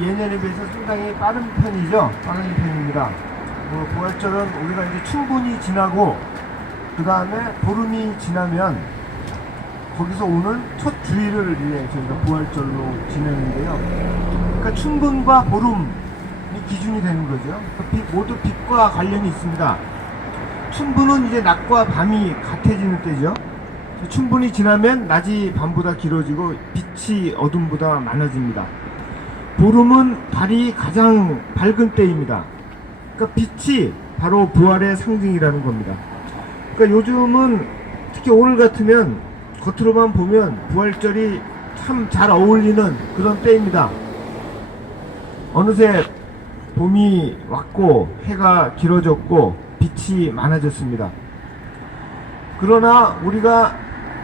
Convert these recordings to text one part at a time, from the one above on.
예년에 비해서 상당히 빠른 편이죠. 빠른 편입니다. 부활절은 우리가 이제 충분히 지나고 그 다음에 보름이 지나면 거기서 오는 첫 주일을 이제 저희가 부활절로 지내는데요. 그러니까 충분과 보름이 기준이 되는 거죠. 모두 빛과 관련이 있습니다. 충분은 이제 낮과 밤이 같아지는 때죠. 충분히 지나면 낮이 밤보다 길어지고 빛이 어둠보다 많아집니다. 보름은 달이 가장 밝은 때입니다. 그러니까 빛이 바로 부활의 상징이라는 겁니다. 그러니까 요즘은 특히 오늘 같으면 겉으로만 보면 부활절이 참 잘 어울리는 그런 때입니다. 어느새 봄이 왔고 해가 길어졌고 빛이 많아졌습니다. 그러나 우리가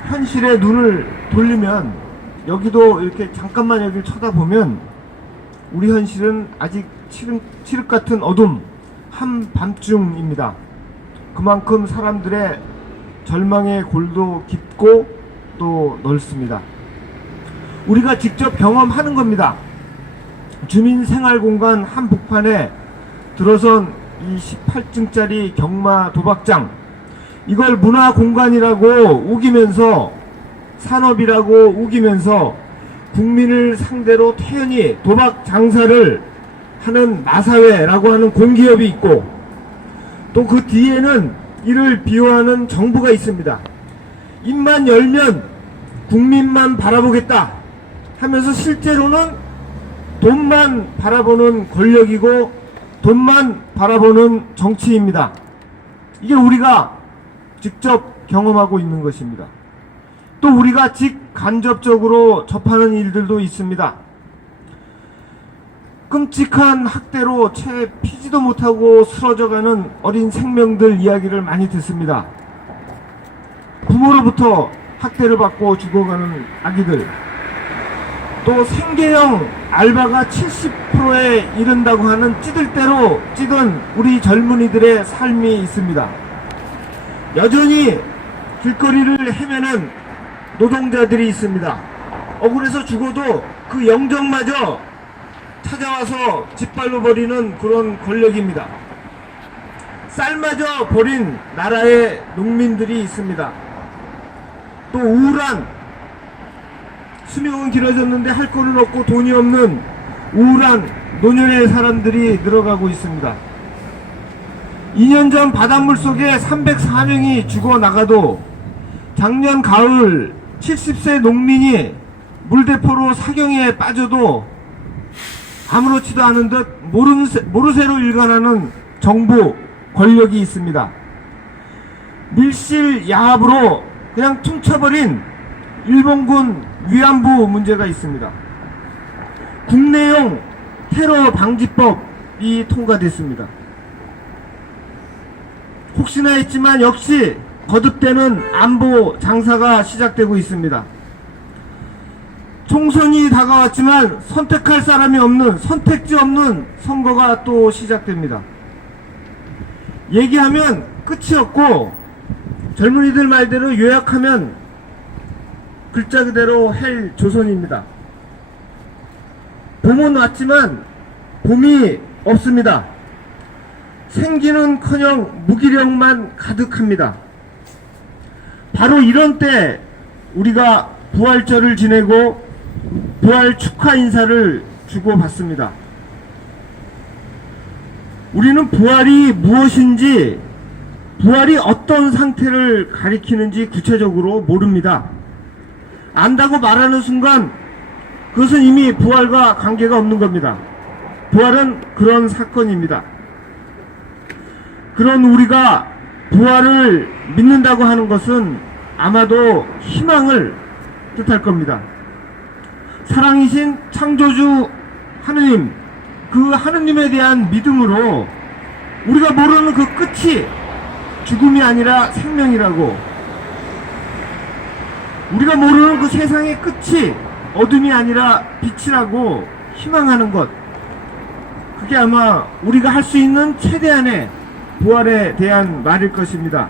현실에 눈을 돌리면 여기도 이렇게 잠깐만 여기를 쳐다보면 우리 현실은 아직 칠흑 같은 어둠 한밤중입니다. 그만큼 사람들의 절망의 골도 깊고 또 넓습니다. 우리가 직접 경험하는 겁니다. 주민생활공간 한복판에 들어선 이 18층짜리 경마 도박장, 이걸 문화공간이라고 우기면서 산업이라고 우기면서 국민을 상대로 태연히 도박 장사를 하는 마사회라고 하는 공기업이 있고 또 그 뒤에는 이를 비호하는 정부가 있습니다. 입만 열면 국민만 바라보겠다 하면서 실제로는 돈만 바라보는 권력이고 돈만 바라보는 정치입니다. 이게 우리가 직접 경험하고 있는 것입니다. 또 우리가 직간접적으로 접하는 일들도 있습니다. 끔찍한 학대로 채 피지도 못하고 쓰러져가는 어린 생명들 이야기를 많이 듣습니다. 부모로부터 학대를 받고 죽어가는 아기들, 또 생계형 알바가 70%에 이른다고 하는 찌들 대로 찌든 우리 젊은이들의 삶이 있습니다. 여전히 길거리를 헤매는 노동자들이 있습니다. 억울해서 죽어도 그 영정마저 찾아와서 짓밟아 버리는 그런 권력입니다. 쌀마저 버린 나라의 농민들이 있습니다. 또 우울한, 수명은 길어졌는데 할 거는 없고 돈이 없는 우울한 노년의 사람들이 늘어가고 있습니다. 2년 전 바닷물 속에 304명이 죽어나가도 작년 가을 70세 농민이 물대포로 사경에 빠져도 아무렇지도 않은 듯 모르쇠로 일관하는 정부 권력이 있습니다. 밀실 야합으로 그냥 퉁쳐버린 일본군 위안부 문제가 있습니다. 국내용 테러 방지법이 통과됐습니다. 혹시나 했지만 역시 거듭되는 안보 장사가 시작되고 있습니다. 총선이 다가왔지만 선택할 사람이 없는, 선택지 없는 선거가 또 시작됩니다. 얘기하면 끝이 없고 젊은이들 말대로 요약하면 글자 그대로 헬 조선입니다. 봄은 왔지만 봄이 없습니다. 생기는커녕 무기력만 가득합니다. 바로 이런 때 우리가 부활절을 지내고 부활 축하 인사를 주고받습니다. 우리는 부활이 무엇인지, 부활이 어떤 상태를 가리키는지 구체적으로 모릅니다. 안다고 말하는 순간 그것은 이미 부활과 관계가 없는 겁니다. 부활은 그런 사건입니다. 그런 우리가 부활을 믿는다고 하는 것은 아마도 희망을 뜻할 겁니다. 사랑이신 창조주 하느님, 그 하느님에 대한 믿음으로 우리가 모르는 그 끝이 죽음이 아니라 생명이라고, 우리가 모르는 그 세상의 끝이 어둠이 아니라 빛이라고 희망하는 것, 그게 아마 우리가 할 수 있는 최대한의 부활에 대한 말일 것입니다.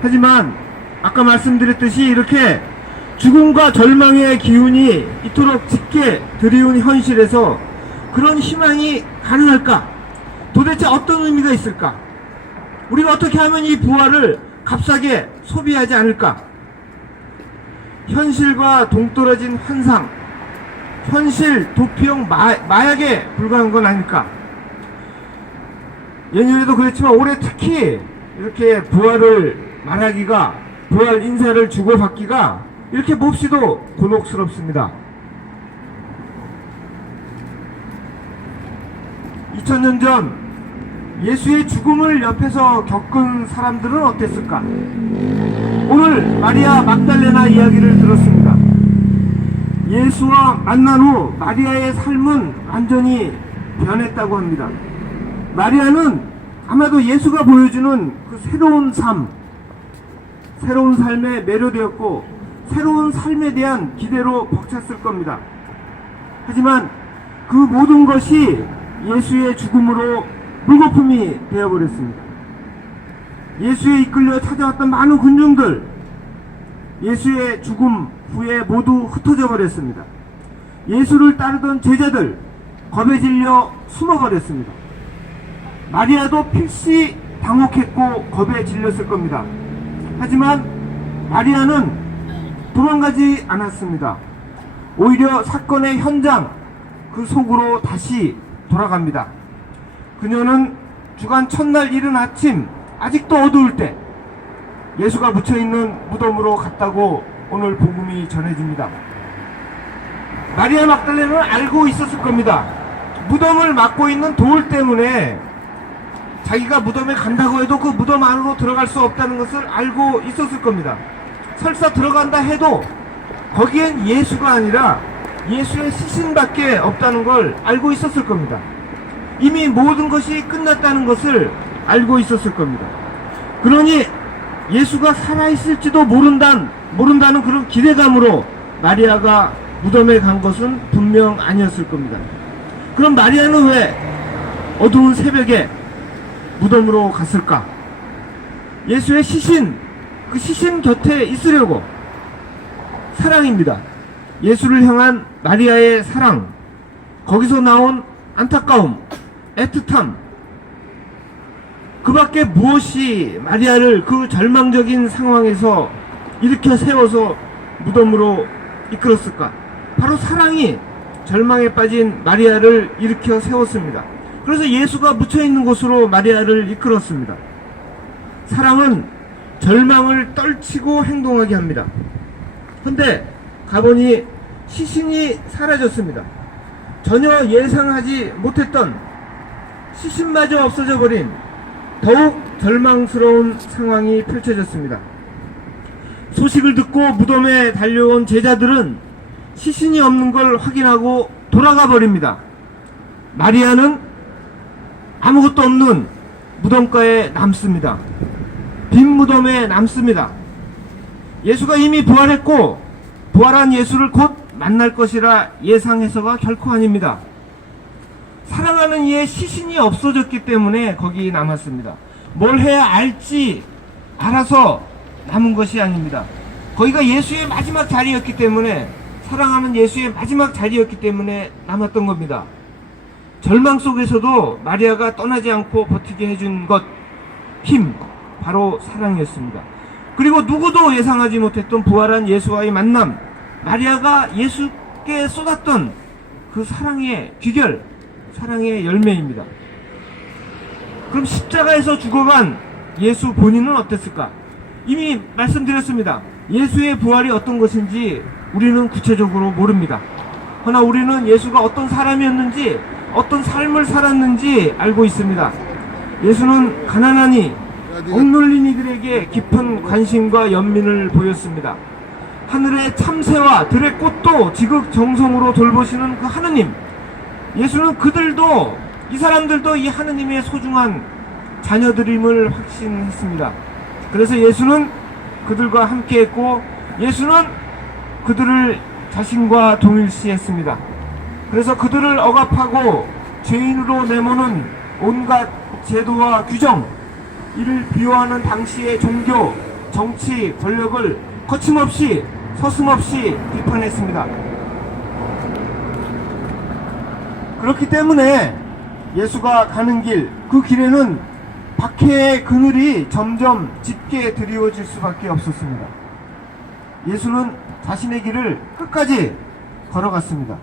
하지만 아까 말씀드렸듯이 이렇게 죽음과 절망의 기운이 이토록 짙게 드리운 현실에서 그런 희망이 가능할까? 도대체 어떤 의미가 있을까? 우리가 어떻게 하면 이 부활을 값싸게 소비하지 않을까? 현실과 동떨어진 환상, 현실 도피용 마약에 불과한 건 아닐까? 예년에도 그랬지만 올해 특히 이렇게 부활을 말하기가, 부활 인사를 주고받기가 이렇게 몹시도 곤혹스럽습니다. 2000년 전 예수의 죽음을 옆에서 겪은 사람들은 어땠을까? 오늘 마리아 막달레나 이야기를 들었습니다. 예수와 만난 후 마리아의 삶은 완전히 변했다고 합니다. 마리아는 아마도 예수가 보여주는 그 새로운 삶에 매료되었고 새로운 삶에 대한 기대로 벅찼을 겁니다. 하지만 그 모든 것이 예수의 죽음으로 물거품이 되어버렸습니다. 예수에 이끌려 찾아왔던 많은 군중들, 예수의 죽음 후에 모두 흩어져 버렸습니다. 예수를 따르던 제자들, 겁에 질려 숨어버렸습니다. 마리아도 필시 당혹했고 겁에 질렸을 겁니다. 하지만 마리아는 도망가지 않았습니다. 오히려 사건의 현장, 그 속으로 다시 돌아갑니다. 그녀는 주간 첫날 이른 아침, 아직도 어두울 때 예수가 묻혀있는 무덤으로 갔다고 오늘 복음이 전해집니다. 마리아 막달레는 알고 있었을 겁니다. 무덤을 막고 있는 돌 때문에 자기가 무덤에 간다고 해도 그 무덤 안으로 들어갈 수 없다는 것을 알고 있었을 겁니다. 설사 들어간다 해도 거기엔 예수가 아니라 예수의 시신밖에 없다는 걸 알고 있었을 겁니다. 이미 모든 것이 끝났다는 것을 알고 있었을 겁니다. 그러니 예수가 살아있을지도 모른다는 그런 기대감으로 마리아가 무덤에 간 것은 분명 아니었을 겁니다. 그럼 마리아는 왜 어두운 새벽에 무덤으로 갔을까? 예수의 시신, 그 시신 곁에 있으려고. 사랑입니다. 예수를 향한 마리아의 사랑, 거기서 나온 안타까움, 애틋함, 그 밖에 무엇이 마리아를 그 절망적인 상황에서 일으켜 세워서 무덤으로 이끌었을까? 바로 사랑이 절망에 빠진 마리아를 일으켜 세웠습니다. 그래서 예수가 묻혀있는 곳으로 마리아를 이끌었습니다. 사랑은 절망을 떨치고 행동하게 합니다. 근데 가보니 시신이 사라졌습니다. 전혀 예상하지 못했던 시신마저 없어져 버린 더욱 절망스러운 상황이 펼쳐졌습니다. 소식을 듣고 무덤에 달려온 제자들은 시신이 없는 걸 확인하고 돌아가 버립니다. 마리아는 아무것도 없는 무덤가에 남습니다. 빈 무덤에 남습니다. 예수가 이미 부활했고 부활한 예수를 곧 만날 것이라 예상해서가 결코 아닙니다. 사랑하는 이의 시신이 없어졌기 때문에 거기 남았습니다. 뭘 해야 알지 알아서 남은 것이 아닙니다. 거기가 예수의 마지막 자리였기 때문에, 사랑하는 예수의 마지막 자리였기 때문에 남았던 겁니다. 절망 속에서도 마리아가 떠나지 않고 버티게 해준 것, 힘, 바로 사랑이었습니다. 그리고 누구도 예상하지 못했던 부활한 예수와의 만남, 마리아가 예수께 쏟았던 그 사랑의 귀결, 사랑의 열매입니다. 그럼 십자가에서 죽어간 예수 본인은 어땠을까? 이미 말씀드렸습니다. 예수의 부활이 어떤 것인지 우리는 구체적으로 모릅니다. 그러나 우리는 예수가 어떤 사람이었는지, 어떤 삶을 살았는지 알고 있습니다. 예수는 가난하니 억눌린 이들에게 깊은 관심과 연민을 보였습니다. 하늘의 참새와 들의 꽃도 지극정성으로 돌보시는 그 하느님, 예수는 그들도, 이 사람들도 이 하느님의 소중한 자녀들임을 확신했습니다. 그래서 예수는 그들과 함께 했고, 예수는 그들을 자신과 동일시했습니다. 그래서 그들을 억압하고 죄인으로 내모는 온갖 제도와 규정, 이를 비호하는 당시의 종교, 정치, 권력을 거침없이 서슴없이 비판했습니다. 그렇기 때문에 예수가 가는 길, 그 길에는 박해의 그늘이 점점 짙게 드리워질 수밖에 없었습니다. 예수는 자신의 길을 끝까지 걸어갔습니다.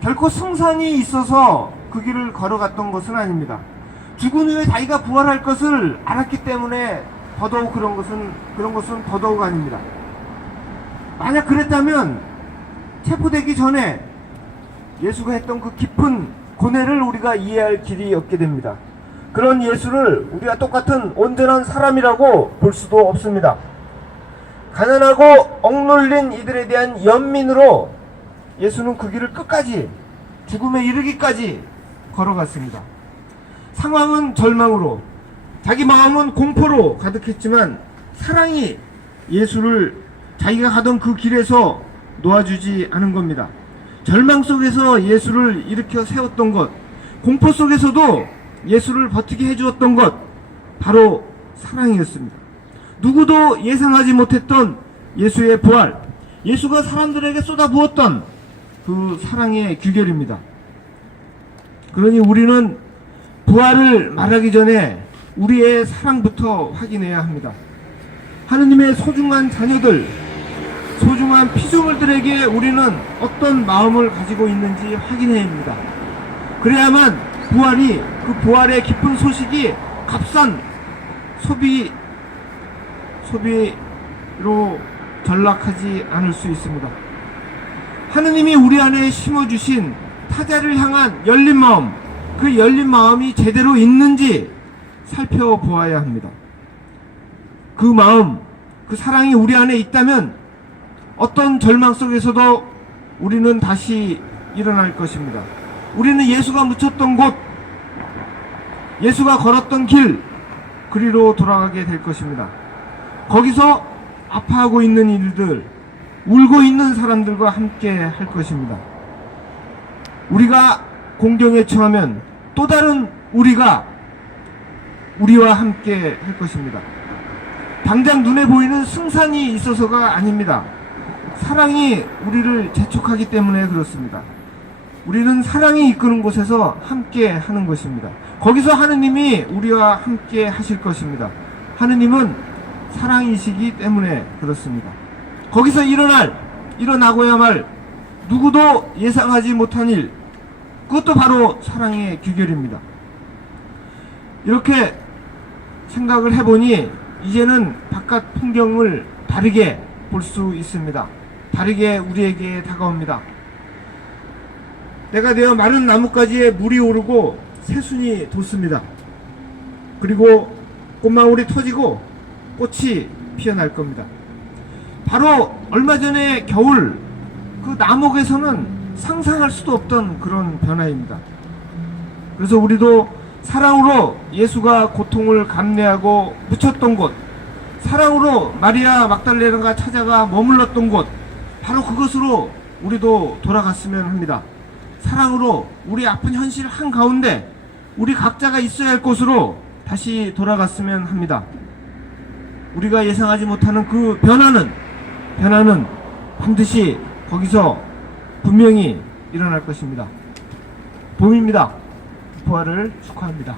결코 승산이 있어서 그 길을 걸어갔던 것은 아닙니다. 죽은 후에 자기가 부활할 것을 알았기 때문에 더더욱 그런 것은 더더욱 아닙니다. 만약 그랬다면 체포되기 전에 예수가 했던 그 깊은 고뇌를 우리가 이해할 길이 없게 됩니다. 그런 예수를 우리가 똑같은 온전한 사람이라고 볼 수도 없습니다. 가난하고 억눌린 이들에 대한 연민으로 예수는 그 길을 끝까지, 죽음에 이르기까지 걸어갔습니다. 상황은 절망으로, 자기 마음은 공포로 가득했지만 사랑이 예수를 자기가 가던 그 길에서 놓아주지 않은 겁니다. 절망 속에서 예수를 일으켜 세웠던 것, 공포 속에서도 예수를 버티게 해주었던 것, 바로 사랑이었습니다. 누구도 예상하지 못했던 예수의 부활, 예수가 사람들에게 쏟아부었던 그 사랑의 규결입니다. 그러니 우리는 부활을 말하기 전에 우리의 사랑부터 확인해야 합니다. 하느님의 소중한 자녀들, 소중한 피조물들에게 우리는 어떤 마음을 가지고 있는지 확인해야 합니다. 그래야만 그 부활의 기쁜 소식이 값싼 소비로 전락하지 않을 수 있습니다. 하느님이 우리 안에 심어주신 타자를 향한 열린 마음, 그 열린 마음이 제대로 있는지 살펴보아야 합니다. 그 마음, 그 사랑이 우리 안에 있다면 어떤 절망 속에서도 우리는 다시 일어날 것입니다. 우리는 예수가 묻혔던 곳, 예수가 걸었던 길, 그리로 돌아가게 될 것입니다. 거기서 아파하고 있는 이들, 울고 있는 사람들과 함께 할 것입니다. 우리가 공경에 처하면 또 다른 우리가 우리와 함께 할 것입니다. 당장 눈에 보이는 승산이 있어서가 아닙니다. 사랑이 우리를 재촉하기 때문에 그렇습니다. 우리는 사랑이 이끄는 곳에서 함께 하는 것입니다. 거기서 하느님이 우리와 함께 하실 것입니다. 하느님은 사랑이시기 때문에 그렇습니다. 거기서 일어나고야 말 누구도 예상하지 못한 일, 그것도 바로 사랑의 규결입니다. 이렇게 생각을 해보니 이제는 바깥 풍경을 다르게 볼 수 있습니다. 다르게 우리에게 다가옵니다. 때가 되어 마른 나뭇가지에 물이 오르고 새순이 돋습니다. 그리고 꽃망울이 터지고 꽃이 피어날 겁니다. 바로 얼마 전에 겨울 그 남옥에서는 상상할 수도 없던 그런 변화입니다. 그래서 우리도 사랑으로 예수가 고통을 감내하고 묻혔던 곳, 사랑으로 마리아 막달레나가 찾아가 머물렀던 곳, 바로 그것으로 우리도 돌아갔으면 합니다. 사랑으로 우리 아픈 현실 한가운데 우리 각자가 있어야 할 곳으로 다시 돌아갔으면 합니다. 우리가 예상하지 못하는 그 변화는 반드시 거기서 분명히 일어날 것입니다. 봄입니다. 부활을 축하합니다.